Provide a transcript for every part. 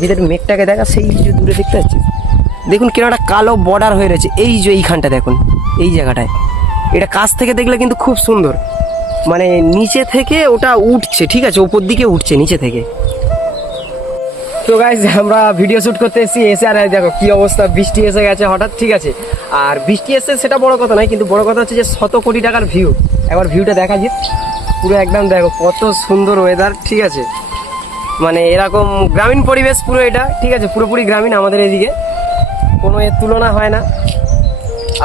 যেটা মেঘটাকে দেখা, সেই যে দূরে দেখতে পাচ্ছিস দেখুন কেন একটা কালো বর্ডার হয়ে রয়েছে। এই যে এইখানটা দেখুন, এই জায়গাটায়। এটা কাছ থেকে দেখলে কিন্তু খুব সুন্দর। মানে নিচে থেকে ওটা উঠছে, ঠিক আছে ওপর দিকে উঠছে নিচে থেকে। তো গাইজ আমরা ভিডিও শ্যুট করতে এসেছি, এসে আর দেখো কি অবস্থা, বৃষ্টি এসে গেছে হঠাৎ, ঠিক আছে। আর বৃষ্টি এসে সেটা বড় কথা নয়, কিন্তু বড় কথা হচ্ছে যে শত কোটি টাকার ভিউ একবার ভিউটা দেখা যায় পুরো একদম দেখো, কত সুন্দর ওয়েদার ঠিক আছে। মানে এরকম গ্রামীণ পরিবেশ পুরো এটা, ঠিক আছে, পুরোপুরি গ্রামীণ আমাদের এদিকে। কোনো এর তুলনা হয় না।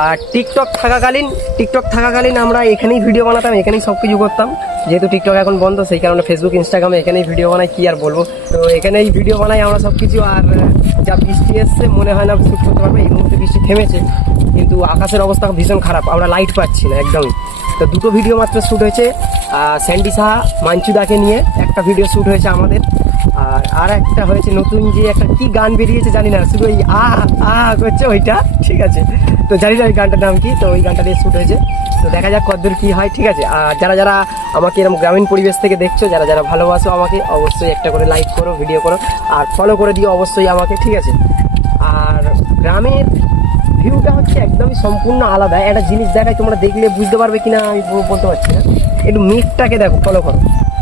আর টিকটক থাকাকালীন টিকটক থাকাকালীন আমরা এখানেই ভিডিও বানাতাম, এখানেই সব কিছু করতাম। যেহেতু টিকটক এখন বন্ধ, সেই কারণে ফেসবুক ইনস্টাগ্রামে এখানেই ভিডিও বানাই, কী আর বলব? তো এখানেই ভিডিও বানাই আমরা সব কিছু আর যা বৃষ্টি এসছে, মনে হয় না শ্যুট করতে পারব, এই মুহূর্তে বৃষ্টি থেমেছে। কিন্তু আকাশের অবস্থা ভীষণ খারাপ, আমরা লাইট পাচ্ছি না, একদমই। তো দুটো ভিডিও মাত্র শ্যুট হয়েছে। স্যান্ডি সাহা মাঞ্চুদাকে নিয়ে একটা ভিডিও শ্যুট হয়েছে আমাদের। আর আর একটা হয়েছে নতুন যে একটা কি গান বেরিয়েছে জানি না, শুধু ওই আ আ করছে ওইটা, ঠিক আছে। তো জানি না ওই গানটার নাম কি, তো ওই গানটা দিয়ে শ্যুট হয়েছে। তো দেখা যাক কতদূর কি হয়, ঠিক আছে। আর যারা যারা আমাকে এরকম গ্রামীণ পরিবেশ থেকে দেখছ, যারা যারা ভালোবাসো আমাকে, অবশ্যই একটা করে লাইক করো ভিডিও করো, আর ফলো করে দিও অবশ্যই আমাকে, ঠিক আছে। আর গ্রামের ভিউটা হচ্ছে একদমই সম্পূর্ণ আলাদা। একটা জিনিস দেখায়, তোমরা দেখলে বুঝতে পারবে কিনা, আমি বলতে পারছি না। একটু মেঘটাকে দেখো ফলো করো।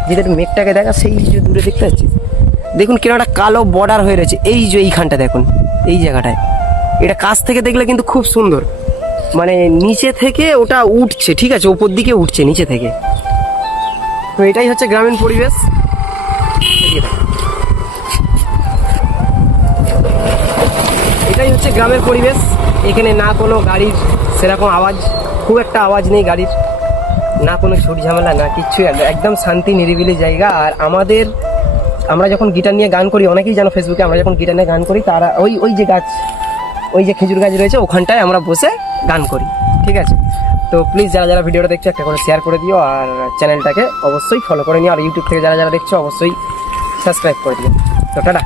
যেটা একটু মেঘটাকে দেখা, সেই যে দূরে দেখতে পাচ্ছিস দেখুন কেন একটা কালো বর্ডার হয়ে রয়েছে। এই যে এইখানটা দেখুন, এই জায়গাটায়। এটা কাছ থেকে দেখলে কিন্তু খুব সুন্দর। মানে নিচে থেকে ওটা উঠছে, ঠিক আছে? ওপর দিকে উঠছে, নিচে থেকে। তো এটাই হচ্ছে গ্রামীণ পরিবেশ। এটাই হচ্ছে গ্রামের পরিবেশ। এখানে না কোনো গাড়ির সেরকম আওয়াজ, খুব একটা আওয়াজ নেই গাড়ির। না কোনো সুর ঝামেলা, না কিচ্ছু, একদম শান্তি, নিরিবিলি জায়গা। আর আমাদের, আমরা যখন গিটার নিয়ে গান করি, অনেকেই জানো ফেসবুকে আমরা যখন গিটার নিয়ে গান করি, তারা ওই ওই যে গাছ, ওই যে খেজুর গাছ রয়েছে, ওখানটায় আমরা বসে গান করি, ঠিক আছে? তো প্লিজ যারা যারা ভিডিওটা দেখছ, একটা করে শেয়ার করে দিও, আর চ্যানেলটাকে অবশ্যই ফলো করে নিও, আর ইউটিউব থেকে যারা যারা দেখছ, অবশ্যই সাবস্ক্রাইব করে দিও। তো টাটা।